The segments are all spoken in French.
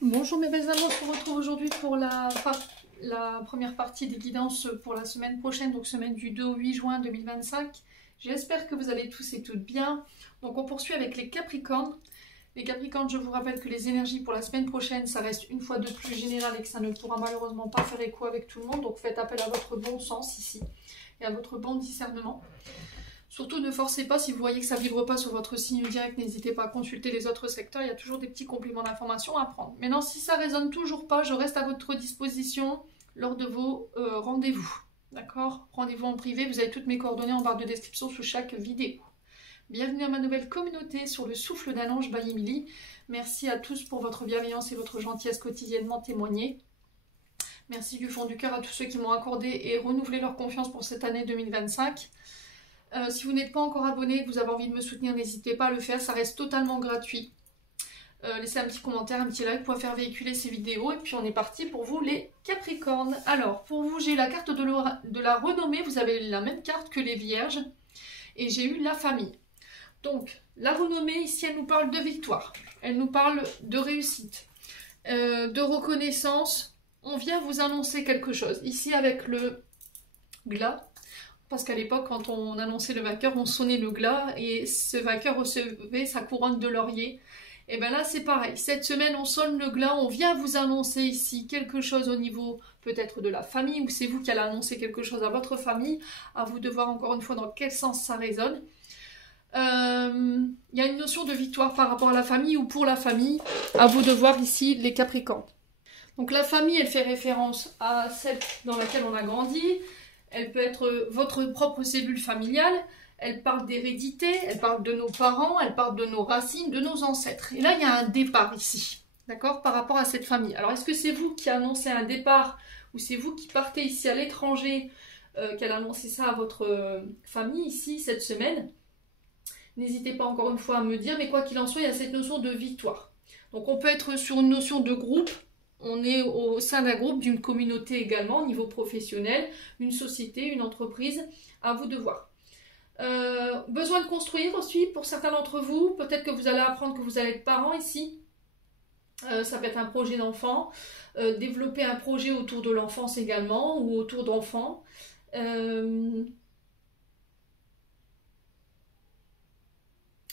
Bonjour mes belles amours, on se retrouve aujourd'hui pour la première partie des guidances pour la semaine prochaine, donc semaine du 2 au 8 juin 2025. J'espère que vous allez tous et toutes bien. Donc on poursuit avec les Capricornes. Les Capricornes, je vous rappelle que les énergies pour la semaine prochaine, ça reste une fois de plus général et que ça ne pourra malheureusement pas faire écho avec tout le monde. Donc faites appel à votre bon sens ici et à votre bon discernement. Surtout ne forcez pas, si vous voyez que ça ne vibre pas sur votre signe direct, n'hésitez pas à consulter les autres secteurs, il y a toujours des petits compléments d'information à prendre. Maintenant, si ça ne résonne toujours pas, je reste à votre disposition lors de vos rendez-vous. D'accord? Rendez-vous en privé, vous avez toutes mes coordonnées en barre de description sous chaque vidéo. Bienvenue à ma nouvelle communauté sur le souffle d'un ange by Emily. Merci à tous pour votre bienveillance et votre gentillesse quotidiennement témoignée. Merci du fond du cœur à tous ceux qui m'ont accordé et renouvelé leur confiance pour cette année 2025. Si vous n'êtes pas encore abonné et que vous avez envie de me soutenir, n'hésitez pas à le faire, ça reste totalement gratuit. Laissez un petit commentaire, un petit like pour faire véhiculer ces vidéos. Et puis on est parti pour vous les Capricornes. Alors, pour vous, j'ai la carte de la renommée, vous avez la même carte que les Vierges. Et j'ai eu la famille. Donc, la renommée, ici, elle nous parle de victoire. Elle nous parle de réussite, de reconnaissance. On vient vous annoncer quelque chose. Ici, avec le glas. Parce qu'à l'époque, quand on annonçait le vainqueur, on sonnait le glas et ce vainqueur recevait sa couronne de laurier. Et bien là, c'est pareil. Cette semaine, on sonne le glas, on vient vous annoncer ici quelque chose au niveau peut-être de la famille, ou c'est vous qui allez annoncer quelque chose à votre famille. À vous de voir encore une fois dans quel sens ça résonne. Il y a une notion de victoire par rapport à la famille ou pour la famille. À vous de voir ici les Capricornes. Donc la famille, elle fait référence à celle dans laquelle on a grandi. Elle peut être votre propre cellule familiale, elle parle d'hérédité, elle parle de nos parents, elle parle de nos racines, de nos ancêtres. Et là, il y a un départ ici, d'accord, par rapport à cette famille. Alors, est-ce que c'est vous qui annoncez un départ ou c'est vous qui partez ici à l'étranger, qu'elle a annoncé ça à votre famille ici cette semaine? N'hésitez pas encore une fois à me dire, mais quoi qu'il en soit, il y a cette notion de victoire. Donc, on peut être sur une notion de groupe. On est au sein d'un groupe, d'une communauté également, au niveau professionnel, une société, une entreprise, à vous de voir. Besoin de construire aussi pour certains d'entre vous. Peut-être que vous allez apprendre que vous allez être parents ici. Ça peut être un projet d'enfant. Développer un projet autour de l'enfance également ou autour d'enfants.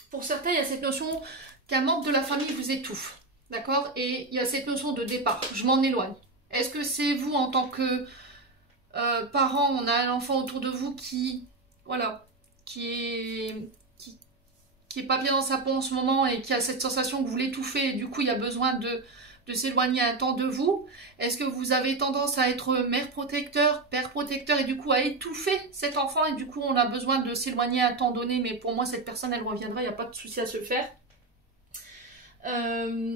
Pour certains, il y a cette notion qu'un membre de la famille vous étouffe. D'accord? Et il y a cette notion de départ. Je m'en éloigne. Est-ce que c'est vous, en tant que parent, on a un enfant autour de vous qui, voilà, qui est pas bien dans sa peau en ce moment et qui a cette sensation que vous l'étouffez et du coup, il y a besoin de s'éloigner un temps de vous? Est-ce que vous avez tendance à être mère protecteur, père protecteur et du coup à étouffer cet enfant et du coup, on a besoin de s'éloigner à un temps donné, mais pour moi, cette personne, elle reviendra, il n'y a pas de souci à se faire.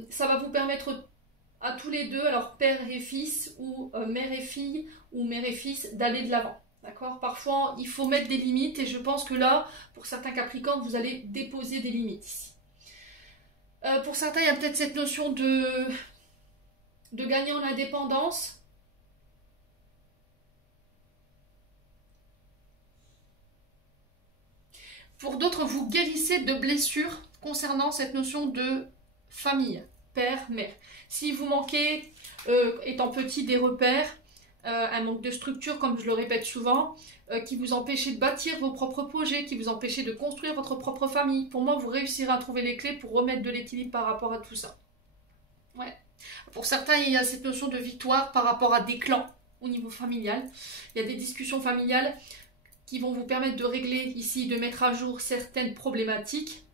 Ça va vous permettre à tous les deux, alors père et fils ou mère et fille ou mère et fils, d'aller de l'avant. D'accord? Parfois, il faut mettre des limites et je pense que là, pour certains Capricornes, vous allez déposer des limites ici. Pour certains, il y a peut-être cette notion de gagner en indépendance. Pour d'autres, vous guérissez de blessures concernant cette notion de famille, père, mère. Si vous manquez, étant petit, des repères, un manque de structure, comme je le répète souvent, qui vous empêchez de bâtir vos propres projets, qui vous empêchez de construire votre propre famille, pour moi, vous réussirez à trouver les clés pour remettre de l'équilibre par rapport à tout ça. Ouais. Pour certains, il y a cette notion de victoire par rapport à des clans au niveau familial. Il y a des discussions familiales qui vont vous permettre de régler ici, de mettre à jour certaines problématiques.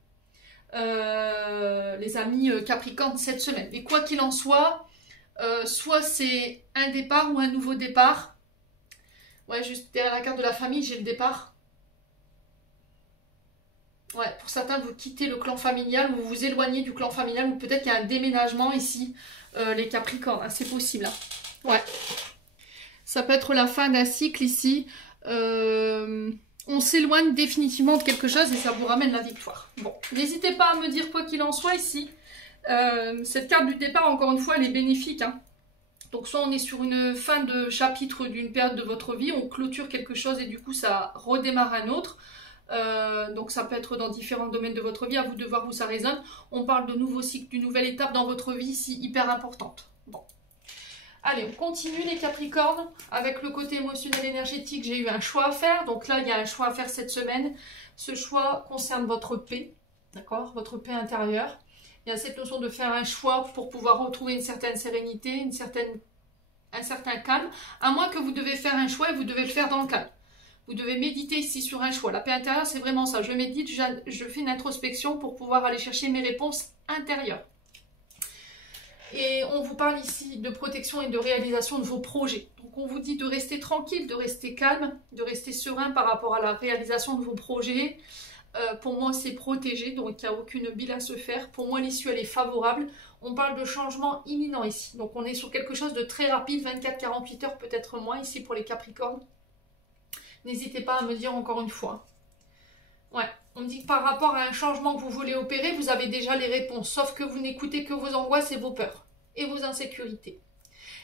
Les amis Capricorne cette semaine. Et quoi qu'il en soit, soit c'est un départ ou un nouveau départ. Ouais, juste derrière la carte de la famille, j'ai le départ. Ouais, pour certains, vous quittez le clan familial ou vous vous éloignez du clan familial ou peut-être qu'il y a un déménagement ici, les Capricornes. Hein, c'est possible. Hein. Ouais. Ça peut être la fin d'un cycle ici. On s'éloigne définitivement de quelque chose et ça vous ramène la victoire. Bon, n'hésitez pas à me dire quoi qu'il en soit ici. Cette carte du départ, encore une fois, elle est bénéfique. Hein. Donc soit on est sur une fin de chapitre d'une période de votre vie, on clôture quelque chose et du coup ça redémarre un autre. Donc ça peut être dans différents domaines de votre vie, à vous de voir où ça résonne. On parle de nouveaux cycles, d'une nouvelle étape dans votre vie ici, hyper importante. Bon. Allez, on continue les Capricornes. Avec le côté émotionnel énergétique, j'ai eu un choix à faire. Donc là, il y a un choix à faire cette semaine. Ce choix concerne votre paix, d'accord? Votre paix intérieure. Il y a cette notion de faire un choix pour pouvoir retrouver une certaine sérénité, un certain calme. À moins que vous devez faire un choix et vous devez le faire dans le calme. Vous devez méditer ici sur un choix. La paix intérieure, c'est vraiment ça. Je médite, je fais une introspection pour pouvoir aller chercher mes réponses intérieures. Et on vous parle ici de protection et de réalisation de vos projets. Donc on vous dit de rester tranquille, de rester calme, de rester serein par rapport à la réalisation de vos projets. Pour moi, c'est protégé, donc il n'y a aucune bile à se faire. Pour moi, l'issue, elle est favorable. On parle de changement imminent ici. Donc on est sur quelque chose de très rapide, 24-48 heures, peut-être moins ici pour les Capricornes. N'hésitez pas à me dire encore une fois. Ouais, on me dit que par rapport à un changement que vous voulez opérer, vous avez déjà les réponses. Sauf que vous n'écoutez que vos angoisses et vos peurs. Et vos insécurités.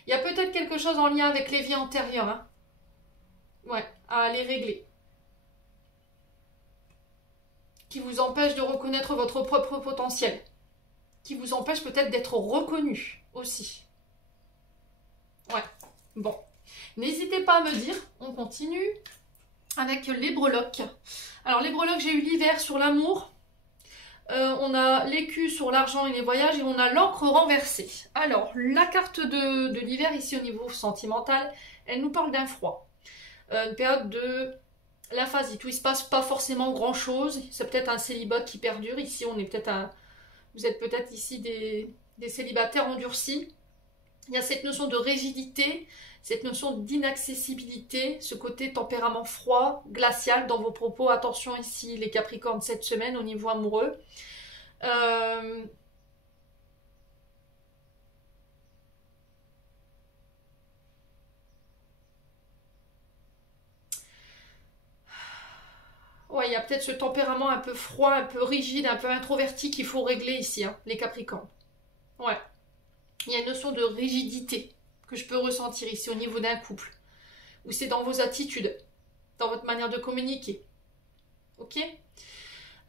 Il y a peut-être quelque chose en lien avec les vies antérieures. Hein. Ouais, à aller régler. Qui vous empêche de reconnaître votre propre potentiel. Qui vous empêche peut-être d'être reconnu aussi. Ouais, bon. N'hésitez pas à me dire, on continue. Avec les breloques. Alors les breloques, j'ai eu l'hiver sur l'amour. On a l'écu sur l'argent et les voyages. Et on a l'encre renversée. Alors la carte de l'hiver ici au niveau sentimental, elle nous parle d'un froid. Une période de l'aphasie. Où il ne se passe pas forcément grand chose. C'est peut-être un célibat qui perdure. Ici on est peut-être vous êtes peut-être ici des célibataires endurcis. Il y a cette notion de rigidité, cette notion d'inaccessibilité, ce côté tempérament froid, glacial dans vos propos. Attention ici les Capricornes cette semaine au niveau amoureux. Ouais, il y a peut-être ce tempérament un peu froid, un peu rigide, un peu introverti qu'il faut régler ici, hein, les Capricornes. Ouais. Il y a une notion de rigidité que je peux ressentir ici au niveau d'un couple. Ou c'est dans vos attitudes, dans votre manière de communiquer. Ok ?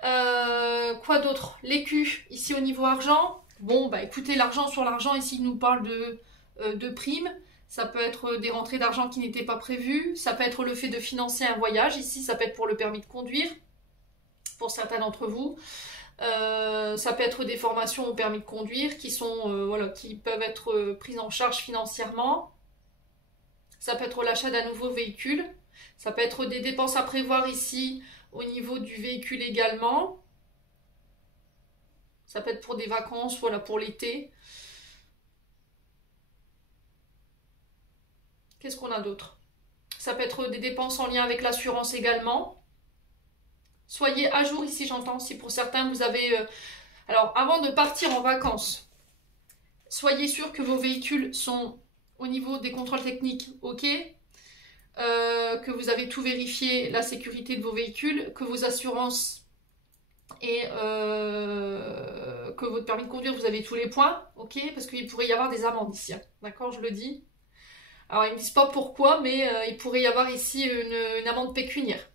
Quoi d'autre? L'écu, ici au niveau argent. Bon, bah écoutez, l'argent sur l'argent, ici il nous parle de primes. Ça peut être des rentrées d'argent qui n'étaient pas prévues. Ça peut être le fait de financer un voyage. Ici, ça peut être pour le permis de conduire, pour certains d'entre vous. Ça peut être des formations au permis de conduire qui sont voilà, qui peuvent être prises en charge financièrement. Ça peut être l'achat d'un nouveau véhicule. Ça peut être des dépenses à prévoir ici au niveau du véhicule également. Ça peut être pour des vacances, voilà, pour l'été. Qu'est-ce qu'on a d'autre? Ça peut être des dépenses en lien avec l'assurance également. Soyez à jour ici, j'entends. Si pour certains, vous avez... Alors, avant de partir en vacances, soyez sûr que vos véhicules sont au niveau des contrôles techniques, ok, que vous avez tout vérifié, la sécurité de vos véhicules, que vos assurances et que votre permis de conduire, vous avez tous les points, ok, parce qu'il pourrait y avoir des amendes ici, hein, d'accord, je le dis. Alors, ils ne me disent pas pourquoi, mais il pourrait y avoir ici une amende pécuniaire.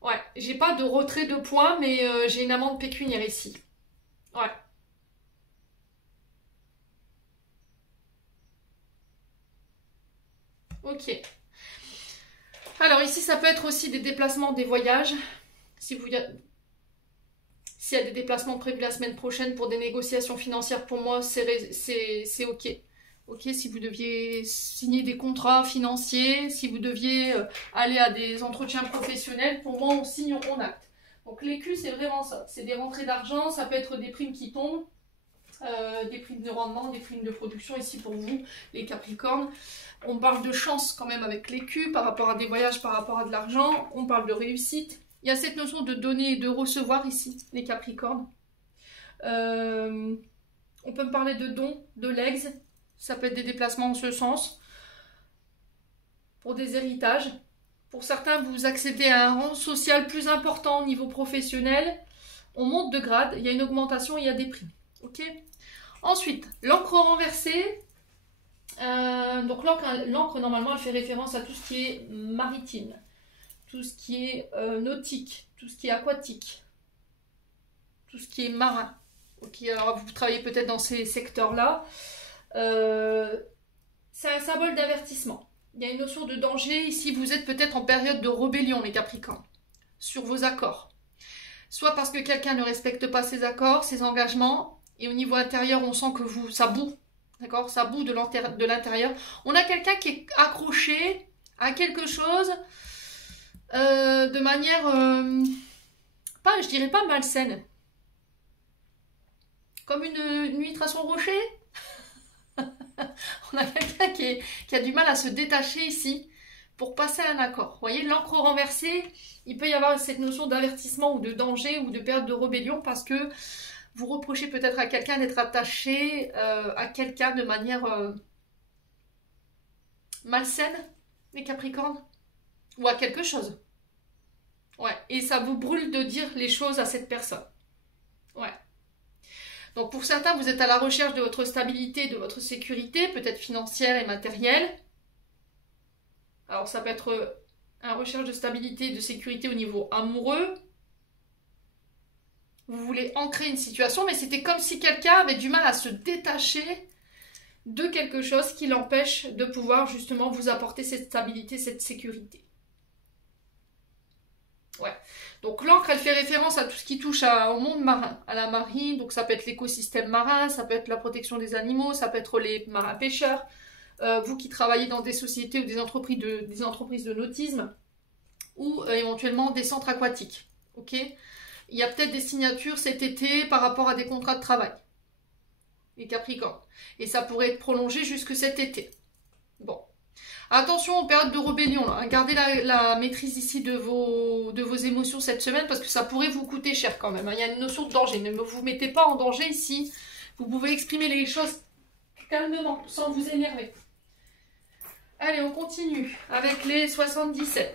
Ouais, j'ai pas de retrait de points, mais j'ai une amende pécuniaire ici. Ouais. Ok. Alors ici, ça peut être aussi des déplacements, des voyages. S'il y a des déplacements prévus la semaine prochaine pour des négociations financières, pour moi, c'est ok. Ok, si vous deviez signer des contrats financiers, si vous deviez aller à des entretiens professionnels, pour moi, on signe, on acte. Donc l'écu, c'est vraiment ça. C'est des rentrées d'argent, ça peut être des primes qui tombent, des primes de rendement, des primes de production ici pour vous, les Capricornes. On parle de chance quand même avec l'écu par rapport à des voyages, par rapport à de l'argent. On parle de réussite. Il y a cette notion de donner et de recevoir ici, les Capricornes. On peut me parler de dons, de legs. Ça peut être des déplacements en ce sens. Pour des héritages. Pour certains, vous accédez à un rang social plus important au niveau professionnel. On monte de grade. Il y a une augmentation, il y a des primes. Ok. Ensuite, l'encre renversée. Donc l'encre, normalement, elle fait référence à tout ce qui est maritime. tout ce qui est nautique, tout ce qui est aquatique, tout ce qui est marin. Ok, alors vous travaillez peut-être dans ces secteurs-là. C'est un symbole d'avertissement. Il y a une notion de danger. Ici, vous êtes peut-être en période de rébellion, les Capricornes, sur vos accords. Soit parce que quelqu'un ne respecte pas ses accords, ses engagements, et au niveau intérieur, on sent que ça boue. D'accord? Ça boue de l'intérieur. On a quelqu'un qui est accroché à quelque chose de manière, je dirais pas malsaine. Comme une huître à son rocher. On a quelqu'un qui a du mal à se détacher ici pour passer à un accord. Vous voyez, l'encre renversée, il peut y avoir cette notion d'avertissement ou de danger ou de période de rébellion parce que vous reprochez peut-être à quelqu'un d'être attaché à quelqu'un de manière malsaine, les Capricornes, ou à quelque chose. Ouais, et ça vous brûle de dire les choses à cette personne. Ouais. Donc pour certains, vous êtes à la recherche de votre stabilité, de votre sécurité, peut-être financière et matérielle. Alors ça peut être une recherche de stabilité et de sécurité au niveau amoureux. Vous voulez ancrer une situation, mais c'était comme si quelqu'un avait du mal à se détacher de quelque chose qui l'empêche de pouvoir justement vous apporter cette stabilité, cette sécurité. Ouais. Donc l'encre, elle fait référence à tout ce qui touche au monde marin, à la marine. Donc ça peut être l'écosystème marin, ça peut être la protection des animaux, ça peut être les marins pêcheurs. Vous qui travaillez dans des sociétés ou des entreprises de nautisme ou éventuellement des centres aquatiques. Ok ? Il y a peut-être des signatures cet été par rapport à des contrats de travail. Les Capricornes. Et ça pourrait être prolongé jusque cet été. Bon. Attention aux périodes de rébellion. Là. Gardez la maîtrise ici de vos émotions cette semaine parce que ça pourrait vous coûter cher quand même. Il y a une notion de danger. Ne vous mettez pas en danger ici. Vous pouvez exprimer les choses calmement, sans vous énerver. Allez, on continue avec les 77.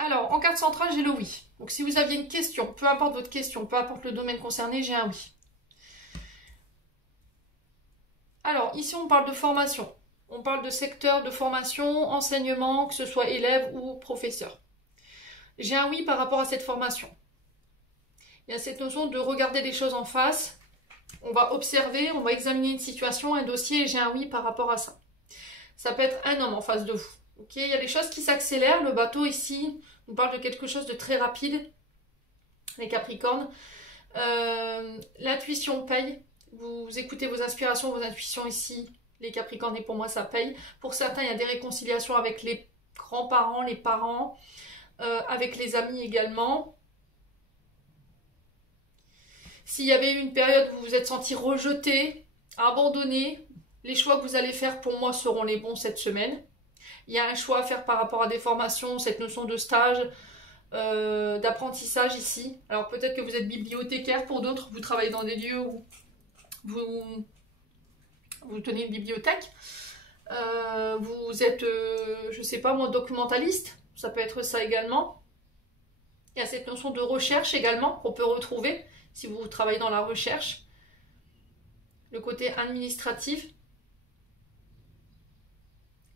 Alors, en carte centrale, j'ai le oui. Donc, si vous aviez une question, peu importe votre question, peu importe le domaine concerné, j'ai un oui. Alors, ici, on parle de formation. On parle de secteur de formation, enseignement, que ce soit élève ou professeur. J'ai un oui par rapport à cette formation. Il y a cette notion de regarder les choses en face. On va observer, on va examiner une situation, un dossier, et j'ai un oui par rapport à ça. Ça peut être un homme en face de vous. Okay, il y a des choses qui s'accélèrent. Le bateau ici nous parle de quelque chose de très rapide. Les Capricornes. L'intuition paye. Vous écoutez vos inspirations, vos intuitions ici. Les Capricornes, et pour moi, ça paye. Pour certains, il y a des réconciliations avec les grands-parents, les parents, avec les amis également. S'il y avait eu une période où vous vous êtes senti rejeté, abandonné, les choix que vous allez faire pour moi seront les bons cette semaine. Il y a un choix à faire par rapport à des formations, cette notion de stage, d'apprentissage ici. Alors peut-être que vous êtes bibliothécaire pour d'autres, vous travaillez dans des lieux où vous tenez une bibliothèque. Vous êtes, je sais pas moi, documentaliste, ça peut être ça également. Il y a cette notion de recherche également qu'on peut retrouver si vous travaillez dans la recherche. Le côté administratif.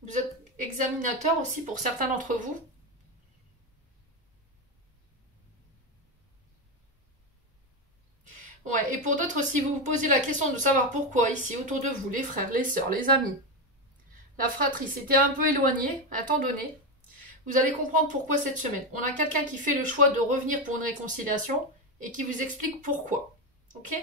Vous êtes examinateur aussi pour certains d'entre vous. Ouais, et pour d'autres, si vous vous posez la question de savoir pourquoi ici autour de vous, les frères, les sœurs, les amis, la fratrie s'était un peu éloignée à un temps donné, vous allez comprendre pourquoi cette semaine. On a quelqu'un qui fait le choix de revenir pour une réconciliation et qui vous explique pourquoi. Ok ?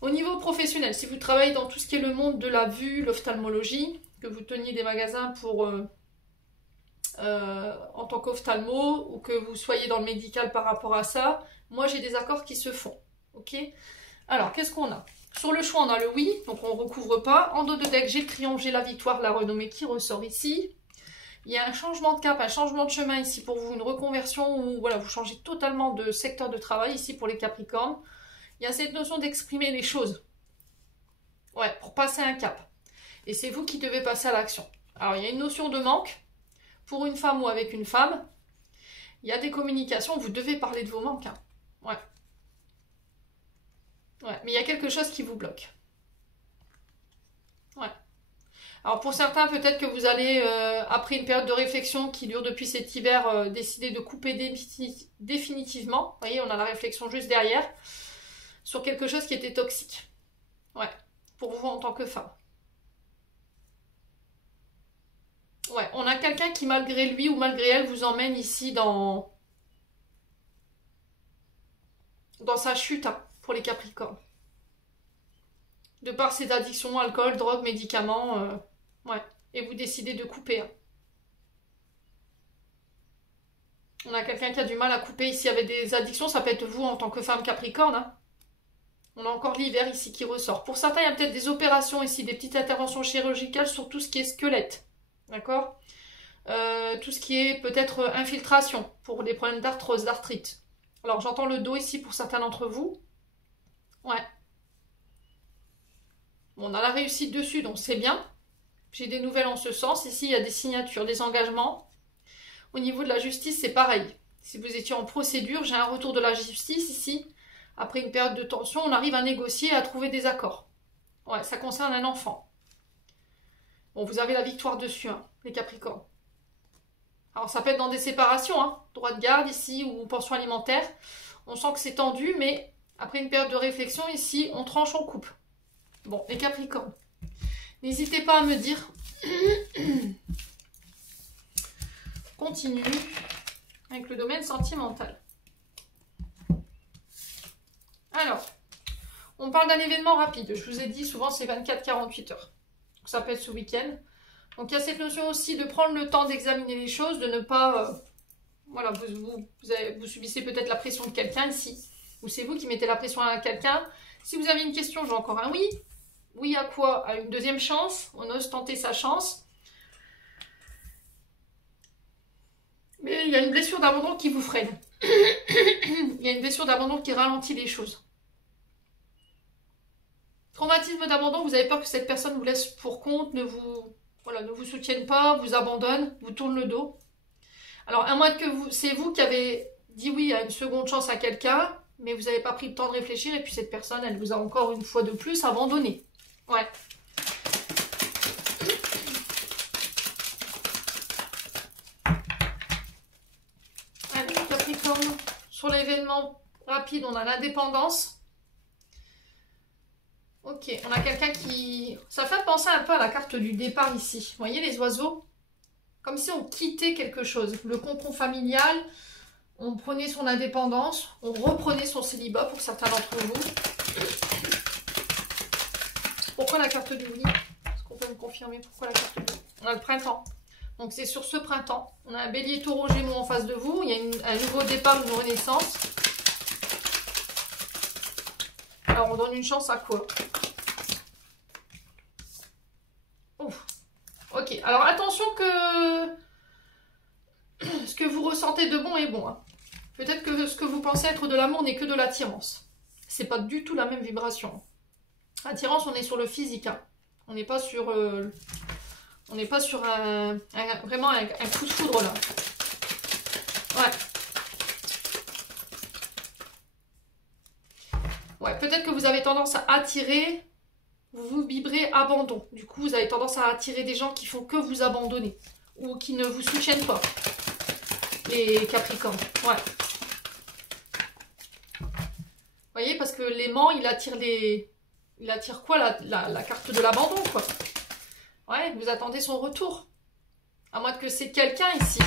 Au niveau professionnel, si vous travaillez dans tout ce qui est le monde de la vue, l'ophtalmologie, que vous teniez des magasins pour en tant qu'ophtalmo ou que vous soyez dans le médical par rapport à ça, moi j'ai des accords qui se font. Ok ? Alors, qu'est-ce qu'on a ? Sur le choix, on a le oui, donc on ne recouvre pas. En dos de deck, j'ai le triomphe, j'ai la victoire, la renommée qui ressort ici. Il y a un changement de cap, un changement de chemin ici pour vous, une reconversion où voilà, vous changez totalement de secteur de travail ici pour les Capricornes. Il y a cette notion d'exprimer les choses. Ouais, pour passer un cap. Et c'est vous qui devez passer à l'action. Alors, il y a une notion de manque. Pour une femme ou avec une femme, il y a des communications, vous devez parler de vos manques. Hein. Ouais. Ouais, mais il y a quelque chose qui vous bloque. Ouais. Alors pour certains, peut-être que vous allez, après une période de réflexion qui dure depuis cet hiver, décider de couper définitivement. Vous voyez, on a la réflexion juste derrière. Sur quelque chose qui était toxique. Ouais, pour vous en tant que femme. Ouais, on a quelqu'un qui malgré lui ou malgré elle vous emmène ici dans sa chute, hein, pour les Capricornes. De par ses addictions, alcool, drogue, médicaments, ouais, et vous décidez de couper. Hein. On a quelqu'un qui a du mal à couper ici avec des addictions, ça peut être vous en tant que femme Capricorne. Hein. On a encore l'hiver ici qui ressort. Pour certains, il y a peut-être des opérations ici, des petites interventions chirurgicales sur tout ce qui est squelette. D'accord, tout ce qui est peut-être infiltration pour des problèmes d'arthrose, d'arthrite. Alors j'entends le dos ici pour certains d'entre vous. Ouais. Bon, on a la réussite dessus, donc c'est bien. J'ai des nouvelles en ce sens. Ici, il y a des signatures, des engagements. Au niveau de la justice, c'est pareil. Si vous étiez en procédure, j'ai un retour de la justice ici. Après une période de tension, on arrive à négocier et à trouver des accords. Ouais, ça concerne un enfant. Bon, vous avez la victoire dessus, hein, les Capricornes. Alors, ça peut être dans des séparations, hein, droit de garde ici ou pension alimentaire. On sent que c'est tendu, mais après une période de réflexion, ici, on tranche, on coupe. Bon, les Capricornes, n'hésitez pas à me dire. Continue avec le domaine sentimental. Alors, on parle d'un événement rapide. Je vous ai dit, souvent, c'est 24-48 heures. Donc, ça peut être ce week-end. Donc, il y a cette notion aussi de prendre le temps d'examiner les choses, de ne pas... voilà, vous subissez peut-être la pression de quelqu'un ici. Ou c'est vous qui mettez la pression à quelqu'un. Si vous avez une question, j'ai encore un oui. Oui à quoi? À une deuxième chance. On ose tenter sa chance. Mais il y a une blessure d'abandon qui vous freine. Il y a une blessure d'abandon qui ralentit les choses. Traumatisme d'abandon, vous avez peur que cette personne vous laisse pour compte, ne vous soutienne pas, vous abandonne, vous tourne le dos. Alors, à moins que c'est vous qui avez dit oui à une seconde chance à quelqu'un, mais vous n'avez pas pris le temps de réfléchir, et puis cette personne, elle vous a encore une fois de plus abandonné. Ouais. Allez, Capricorne, sur l'événement rapide, on a l'indépendance. Ok, on a quelqu'un qui... Ça fait penser un peu à la carte du départ ici. Vous voyez les oiseaux? Comme si on quittait quelque chose. Le cocon familial, on prenait son indépendance, on reprenait son célibat pour certains d'entre vous. Pourquoi la carte du oui? Est-ce qu'on peut me confirmer pourquoi la carte du oui? On a le printemps. Donc c'est sur ce printemps. On a un bélier taureau gémeaux en face de vous. Il y a un nouveau départ, une renaissance. Alors on donne une chance à quoi? Ouf. Ok, alors attention que ce que vous ressentez de bon est bon. Hein. Peut-être que ce que vous pensez être de l'amour n'est que de l'attirance. C'est pas du tout la même vibration. Attirance, on est sur le physique. Hein. On n'est pas sur, vraiment un coup de foudre là. Ouais. Ouais, peut-être que vous avez tendance à attirer, vous vibrez abandon. Du coup, vous avez tendance à attirer des gens qui font que vous abandonner ou qui ne vous soutiennent pas. Les Capricornes, ouais. Vous voyez, parce que l'aimant, il attire quoi, la carte de l'abandon, quoi. Ouais, vous attendez son retour. À moins que c'est quelqu'un ici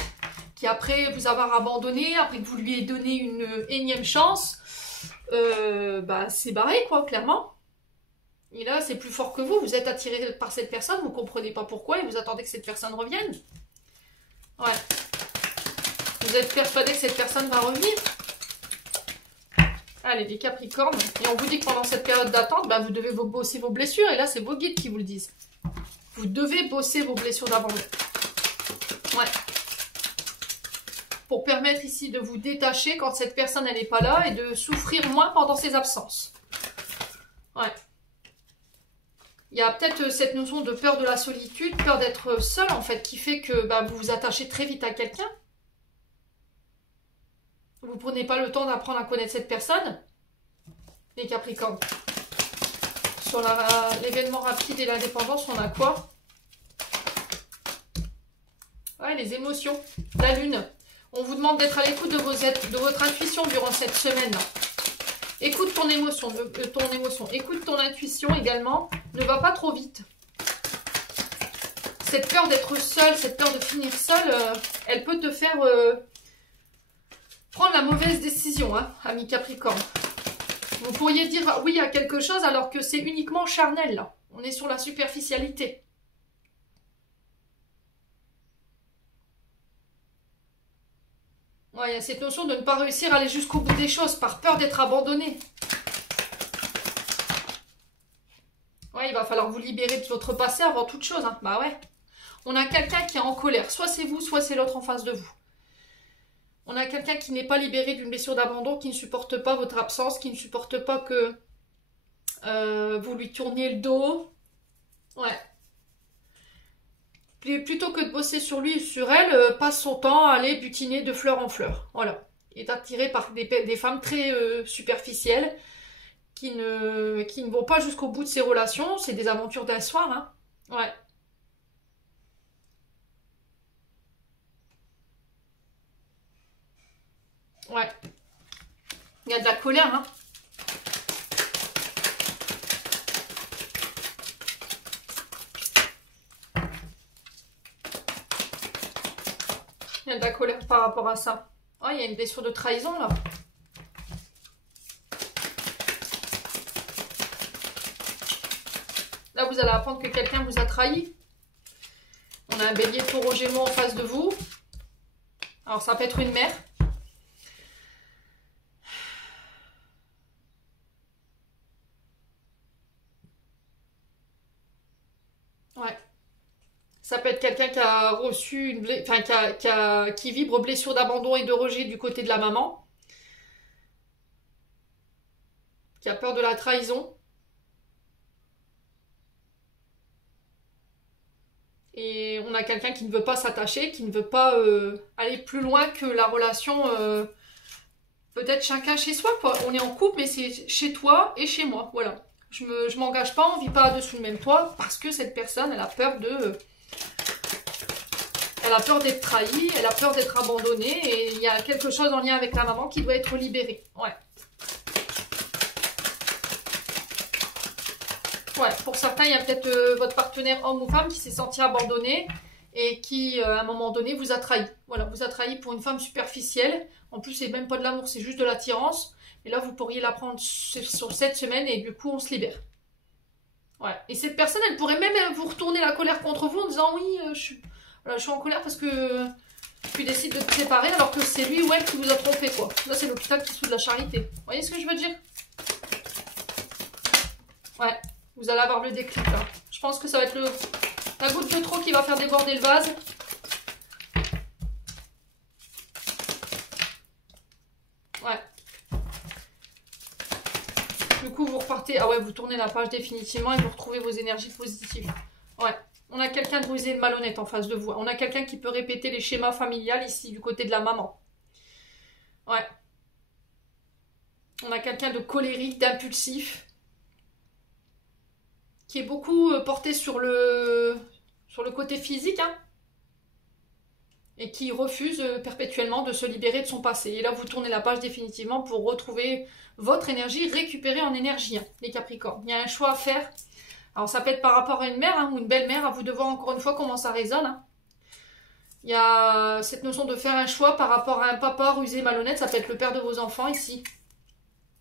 qui, après vous avoir abandonné, après que vous lui ayez donné une énième chance, bah, c'est barré, quoi, clairement. Et là, c'est plus fort que vous. Vous êtes attiré par cette personne, vous ne comprenez pas pourquoi, et vous attendez que cette personne revienne. Ouais. Vous êtes persuadé que cette personne va revenir. Allez, les Capricornes. Et on vous dit que pendant cette période d'attente, bah, vous devez bosser vos blessures. Et là, c'est vos guides qui vous le disent. Vous devez bosser vos blessures d'abandon. Ouais. Pour permettre ici de vous détacher quand cette personne, elle n'est pas là. Et de souffrir moins pendant ses absences. Ouais. Il y a peut-être cette notion de peur de la solitude, peur d'être seul, en fait, qui fait que bah, vous vous attachez très vite à quelqu'un. Vous ne prenez pas le temps d'apprendre à connaître cette personne, les Capricornes. Sur l'événement rapide et l'indépendance, on a quoi? Ouais, les émotions. La lune. On vous demande d'être à l'écoute de votre intuition durant cette semaine. Écoute ton émotion, écoute ton intuition également. Ne va pas trop vite. Cette peur d'être seule, cette peur de finir seule, elle peut te faire prendre la mauvaise décision, hein, ami Capricorne. Vous pourriez dire oui à quelque chose alors que c'est uniquement charnel, là. On est sur la superficialité. Ouais, il y a cette notion de ne pas réussir à aller jusqu'au bout des choses par peur d'être abandonné. Ouais, il va falloir vous libérer de votre passé avant toute chose, hein. Bah ouais. On a quelqu'un qui est en colère. Soit c'est vous, soit c'est l'autre en face de vous. On a quelqu'un qui n'est pas libéré d'une blessure d'abandon, qui ne supporte pas votre absence, qui ne supporte pas que vous lui tourniez le dos. Ouais. Plutôt que de bosser sur lui ou sur elle, passe son temps à aller butiner de fleur en fleur. Voilà. Il est attiré par des femmes très superficielles qui ne vont pas jusqu'au bout de ses relations. C'est des aventures d'un soir, hein. Ouais. Ouais. Il y a de la colère, hein. Il y a de la colère par rapport à ça. Oh, il y a une blessure de trahison, là. Là, vous allez apprendre que quelqu'un vous a trahi. On a un bélier taureau gémeaux en face de vous. Alors, ça peut être une mère. Ouais. Ça peut être quelqu'un qui a reçu une qui vibre blessure d'abandon et de rejet du côté de la maman. Qui a peur de la trahison. Et on a quelqu'un qui ne veut pas s'attacher, qui ne veut pas aller plus loin que la relation, peut-être chacun chez soi, quoi. On est en couple, mais c'est chez toi et chez moi, voilà. Je m'engage pas, on vit pas dessous le même toit, parce que cette personne, elle a peur d'être trahie, elle a peur d'être abandonnée, et il y a quelque chose en lien avec la maman qui doit être libéré. Ouais. Ouais, pour certains, il y a peut-être votre partenaire homme ou femme qui s'est senti abandonné et qui, à un moment donné, vous a trahi. Voilà, vous a trahi pour une femme superficielle. En plus, c'est même pas de l'amour, c'est juste de l'attirance. Et là, vous pourriez la prendre sur cette semaine et du coup, on se libère. Ouais. Et cette personne, elle pourrait même vous retourner la colère contre vous en disant oui, je suis en colère parce que tu décides de te séparer alors que c'est lui ou elle qui vous a trompé, quoi. Là, c'est l'hôpital qui se fout de la charité. Vous voyez ce que je veux dire? Ouais. Vous allez avoir le déclic, là. Je pense que ça va être la goutte de trop qui va faire déborder le vase. Ouais. Du coup, vous repartez... Ah ouais, vous tournez la page définitivement et vous retrouvez vos énergies positives. Ouais. On a quelqu'un de rusé et de malhonnête en face de vous. On a quelqu'un qui peut répéter les schémas familiales ici, du côté de la maman. Ouais. On a quelqu'un de colérique, d'impulsif, qui est beaucoup porté sur le côté physique, hein, et qui refuse perpétuellement de se libérer de son passé. Et là, vous tournez la page définitivement pour retrouver votre énergie, récupérer en énergie, hein, les Capricornes. Il y a un choix à faire. Alors, ça peut être par rapport à une mère, hein, ou une belle-mère, à vous de voir encore une fois comment ça résonne. Hein. Il y a cette notion de faire un choix par rapport à un papa rusé, malhonnête. Ça peut être le père de vos enfants ici.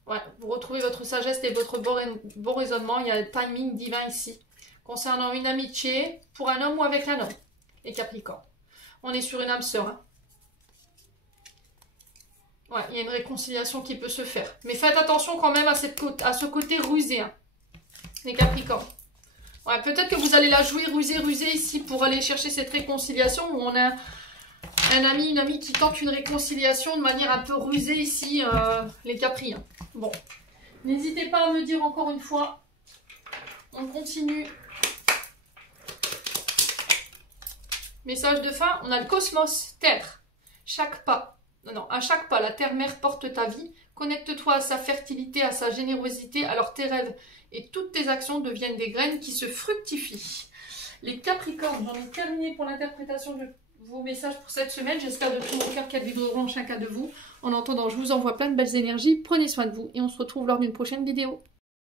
Ouais, vous retrouvez votre sagesse et votre bon raisonnement. Il y a le timing divin ici. Concernant une amitié pour un homme ou avec un homme. Les Capricornes. On est sur une âme sœur. Hein. Ouais, il y a une réconciliation qui peut se faire. Mais faites attention quand même à ce côté rusé. Hein. Les Capricornes. Ouais, peut-être que vous allez la jouer rusée ici pour aller chercher cette réconciliation où on a un ami, une amie qui tente une réconciliation de manière un peu rusée ici, les Capri. Hein. Bon, n'hésitez pas à me dire encore une fois. On continue. Message de fin, on a le cosmos, terre. Chaque pas, non, à chaque pas, la terre-mère porte ta vie. Connecte-toi à sa fertilité, à sa générosité, alors tes rêves et toutes tes actions deviennent des graines qui se fructifient. Les Capricornes, j'en ai terminé pour l'interprétation de vos messages pour cette semaine. J'espère de tout mon cœur qu'elles vibreront chacun de vous. En attendant, je vous envoie plein de belles énergies. Prenez soin de vous et on se retrouve lors d'une prochaine vidéo.